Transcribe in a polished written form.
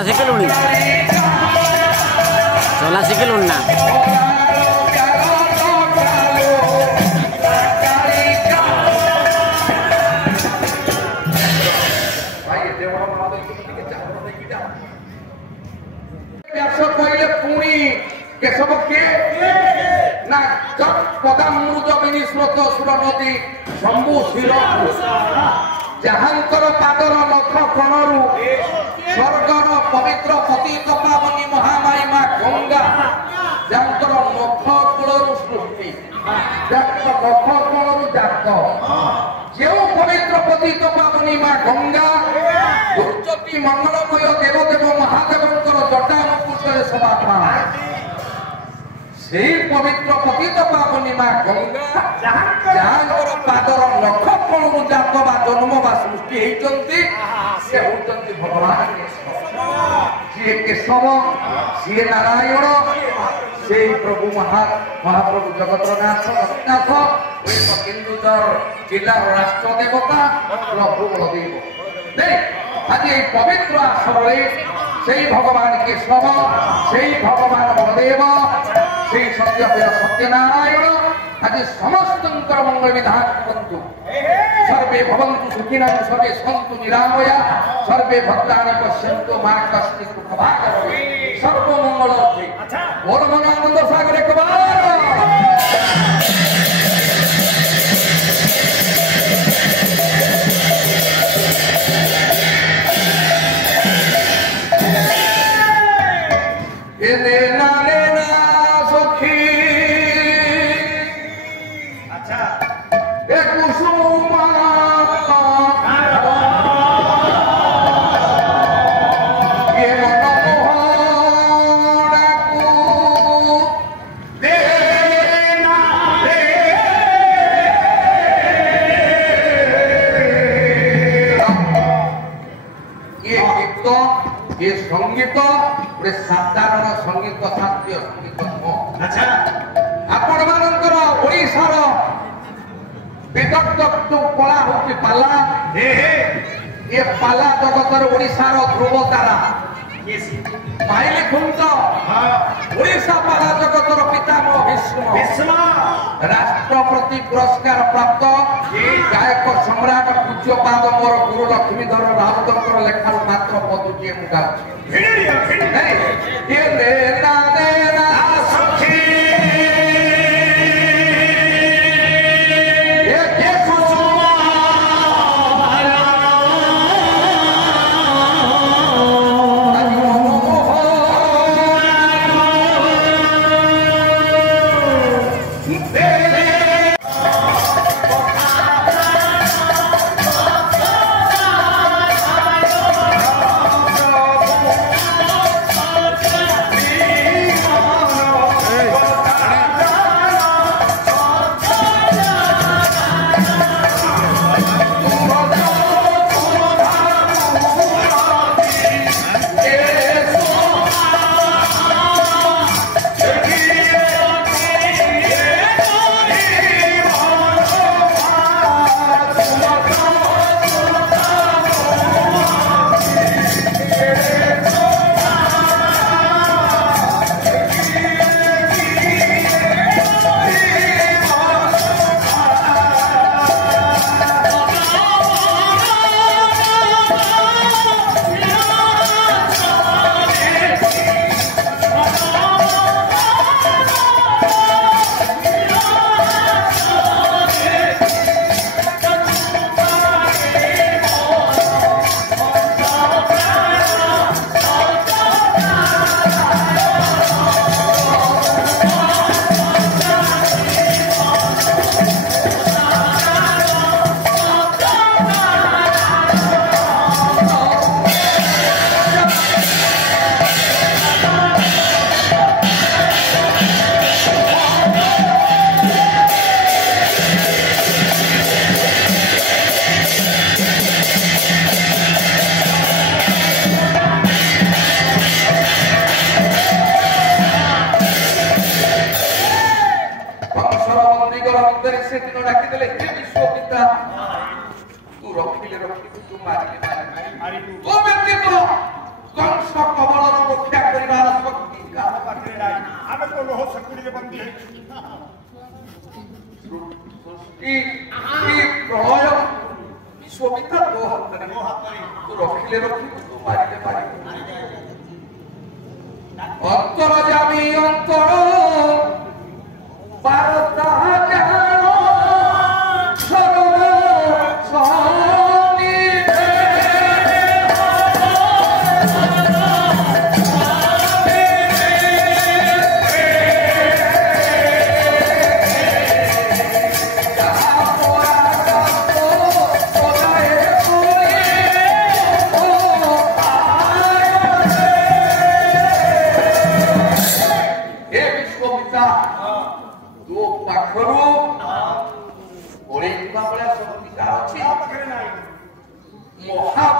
चला शिखिलुणी चला शिखिलुणी ना नदी शंभु शिर जहांकर पादर लख कणरू स्वर्गर पवित्र पतित पावनी महामाई मां गंगा जहांकर नख कूलू सृष्टि नख कूलू जात जो पवित्र पतित पावनी मां गंगा दुर्जती मंगलमय देवदेव महादेवंकर जटा मुकुटरे सभा से पवित्र पतित पावनी मां गंगा जहांकर पादर लख कणरू जात बा जन्म बा सृष्टि होती से होती भगवान सी केशव सी नारायण से प्रभु महाप्रभु जगतनाथ रघुनाथ केन्दुझर जिलार राष्ट्र देवता प्रभु बलदेव आज ये पवित्र आश्रम से भगवान केशव से भगवान बलदेव से सत्यनारायण आज समस्त मंगल विधान करंतु सर्वे भवन्तु सुखिनः सर्वे सन्तु निरामया सर्वे भद्राणि पश्यन्तु मा कश्चित् दुःखभाग् सर्व मंगल बोल आनंद सागर एक बार संगीत गोटे साधारण संगीत शास्त्रीय संगीत अच्छा आपण मानकर ओडिशार विदग्ध कला होची पाला ये पाला जगतर ओडिशार ध्रुव तारा माइली खुंट ओडिशा पाला जगतर पितामह भीष्म राष्ट्रपति पुरस्कार प्राप्त गायक सम्राट पूज्यपाद मोर गुरु लक्ष्मीधर राउतकर लेखार मात्र पदुटी मुगा कंस कबलर रक्षा करिबार शक्ति ଆମ ପାଖରେ ନାହିଁ ଆମେ ତ ଲୋହ ସେକୁଡ଼ିରେ ବନ୍ଦୀ ହେଇଛୁ सृष्टि प्रलय विश्वपिता दो हाथ तू रखिले रखिबु तू मारिले मारिबु अंतर जामी अंतर बारता जानो सर्व स्वामी महाभारत